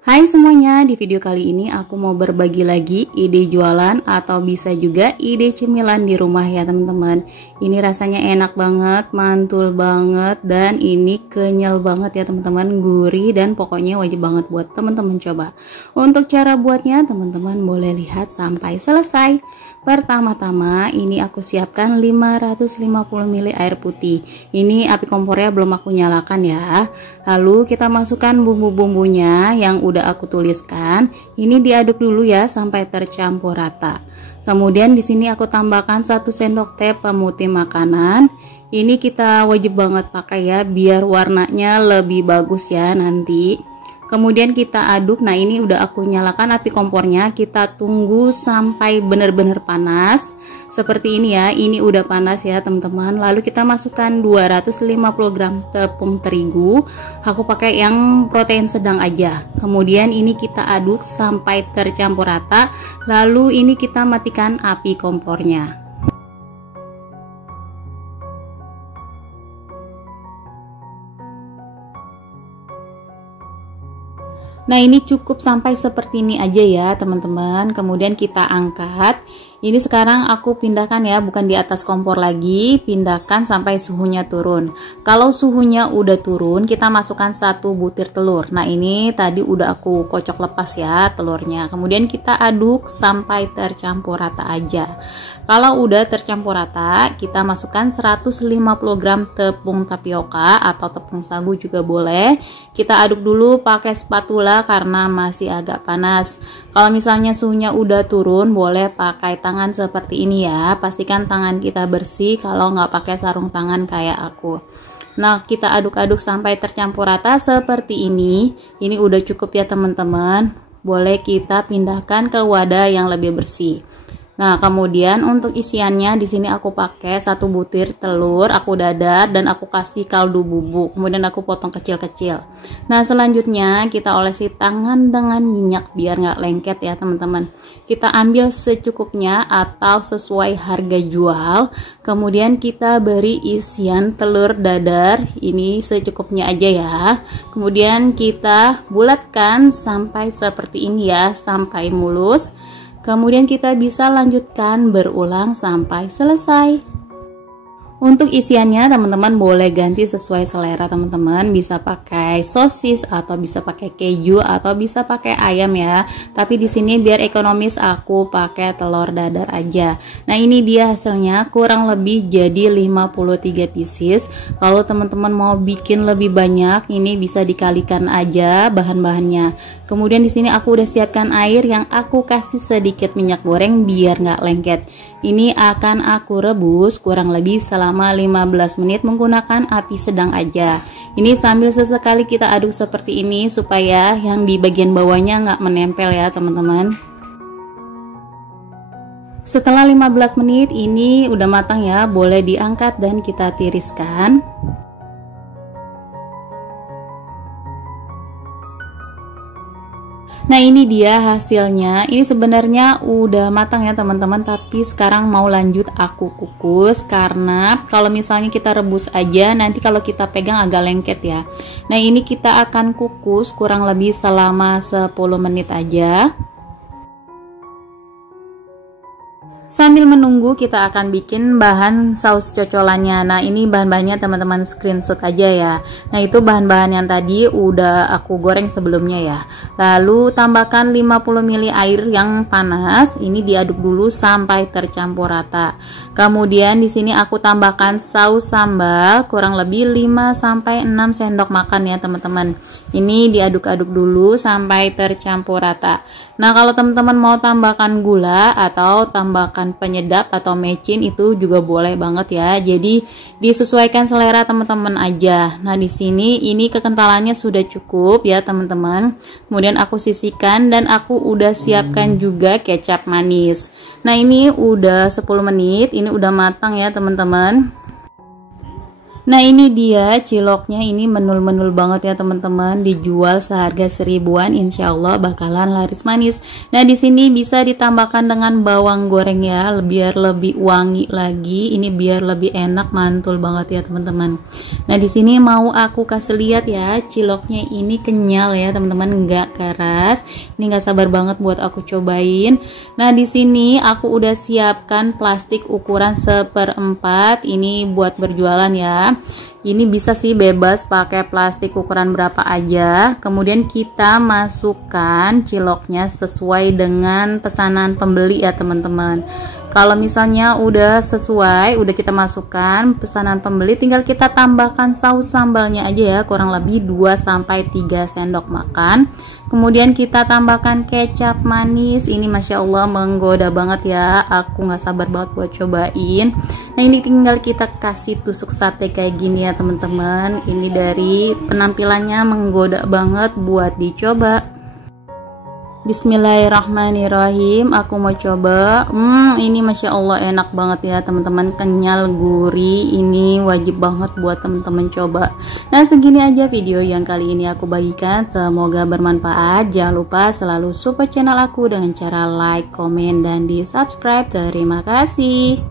Hai semuanya, di video kali ini aku mau berbagi lagi ide jualan atau bisa juga ide cemilan di rumah ya teman-teman. Ini rasanya enak banget, mantul banget, dan ini kenyal banget ya teman-teman, gurih dan pokoknya wajib banget buat teman-teman coba. Untuk cara buatnya teman-teman boleh lihat sampai selesai. Pertama-tama ini aku siapkan 550 ml air putih. Ini api kompornya belum aku nyalakan ya. Lalu kita masukkan bumbu-bumbunya yang udah aku tuliskan. Ini diaduk dulu ya sampai tercampur rata. Kemudian di sini aku tambahkan 1 sendok teh pemutih makanan. Ini kita wajib banget pakai ya biar warnanya lebih bagus ya nanti. Kemudian kita aduk. Nah, ini udah aku nyalakan api kompornya. Kita tunggu sampai benar-benar panas. Seperti ini ya. Ini udah panas ya, teman-teman. Lalu kita masukkan 250 gram tepung terigu. Aku pakai yang protein sedang aja. Kemudian ini kita aduk sampai tercampur rata. Lalu ini kita matikan api kompornya. Nah, ini cukup sampai seperti ini aja ya teman-teman. Kemudian kita angkat. Ini sekarang aku pindahkan ya, bukan di atas kompor lagi, pindahkan sampai suhunya turun. Kalau suhunya udah turun, kita masukkan 1 butir telur. Nah, ini tadi udah aku kocok lepas ya telurnya. Kemudian kita aduk sampai tercampur rata aja. Kalau udah tercampur rata, kita masukkan 150 gram tepung tapioka atau tepung sagu juga boleh. Kita aduk dulu pakai spatula karena masih agak panas. Kalau misalnya suhunya udah turun, boleh pakai tangan seperti ini ya. Pastikan tangan kita bersih kalau nggak pakai sarung tangan kayak aku. Nah, kita aduk-aduk sampai tercampur rata seperti ini. Ini udah cukup ya teman-teman. Boleh kita pindahkan ke wadah yang lebih bersih. Nah, kemudian untuk isiannya di sini aku pakai 1 butir telur, aku dadar dan aku kasih kaldu bubuk. Kemudian aku potong kecil-kecil. Nah, selanjutnya kita olesi tangan dengan minyak biar nggak lengket ya teman-teman. Kita ambil secukupnya atau sesuai harga jual. Kemudian kita beri isian telur dadar ini secukupnya aja ya. Kemudian kita bulatkan sampai seperti ini ya, sampai mulus. Kemudian kita bisa lanjutkan berulang sampai selesai. Untuk isiannya teman-teman boleh ganti sesuai selera teman-teman, bisa pakai sosis atau bisa pakai keju atau bisa pakai ayam ya. Tapi di sini biar ekonomis aku pakai telur dadar aja. Nah, ini dia hasilnya, kurang lebih jadi 53 pieces. Kalau teman-teman mau bikin lebih banyak, ini bisa dikalikan aja bahan-bahannya. Kemudian di sini aku udah siapkan air yang aku kasih sedikit minyak goreng biar nggak lengket. Ini akan aku rebus kurang lebih selama 15 menit menggunakan api sedang aja. Ini sambil sesekali kita aduk seperti ini supaya yang di bagian bawahnya nggak menempel ya teman-teman. Setelah 15 menit ini udah matang ya, boleh diangkat dan kita tiriskan. Nah, ini dia hasilnya. Ini sebenarnya udah matang ya teman-teman, tapi sekarang mau lanjut aku kukus karena kalau misalnya kita rebus aja nanti kalau kita pegang agak lengket ya. Nah, ini kita akan kukus kurang lebih selama 10 menit aja. Sambil menunggu kita akan bikin bahan saus cocolannya. Nah, ini bahan-bahannya teman-teman screenshot aja ya. Nah, itu bahan-bahan yang tadi udah aku goreng sebelumnya ya. Lalu tambahkan 50 ml air yang panas. Ini diaduk dulu sampai tercampur rata. Kemudian di sini aku tambahkan saus sambal kurang lebih 5 sampai 6 sendok makan ya teman-teman. Ini diaduk-aduk dulu sampai tercampur rata. Nah, kalau teman-teman mau tambahkan gula atau tambahkan penyedap atau mecin itu juga boleh banget ya. Jadi disesuaikan selera teman-teman aja. Nah, di sini ini kekentalannya sudah cukup ya teman-teman. Kemudian aku sisihkan dan aku udah siapkan juga kecap manis. Nah, ini udah 10 menit, ini udah matang ya teman-teman. Nah ini dia ciloknya, ini menul-menul banget ya teman-teman, dijual seharga 1000-an, insya Allah bakalan laris manis. Nah di sini bisa ditambahkan dengan bawang goreng ya, biar lebih wangi lagi, ini biar lebih enak, mantul banget ya teman-teman. Nah di sini mau aku kasih lihat ya, ciloknya ini kenyal ya teman-teman, nggak keras. Ini nggak sabar banget buat aku cobain. Nah di sini aku udah siapkan plastik ukuran 1/4, ini buat berjualan ya. Ini bisa sih bebas pakai plastik ukuran berapa aja. Kemudian kita masukkan ciloknya sesuai dengan pesanan pembeli ya teman-teman. Kalau misalnya udah sesuai, udah kita masukkan pesanan pembeli, tinggal kita tambahkan saus sambalnya aja ya, kurang lebih 2-3 sendok makan. Kemudian kita tambahkan kecap manis, ini Masya Allah menggoda banget ya, aku nggak sabar banget buat cobain. Nah ini tinggal kita kasih tusuk sate kayak gini ya teman-teman. Ini dari penampilannya menggoda banget buat dicoba. Bismillahirrahmanirrahim, aku mau coba. Ini Masya Allah enak banget ya teman-teman, kenyal, gurih, ini wajib banget buat teman-teman coba. Nah segini aja video yang kali ini aku bagikan, semoga bermanfaat. Jangan lupa selalu support channel aku dengan cara like, komen, dan di subscribe. Terima kasih.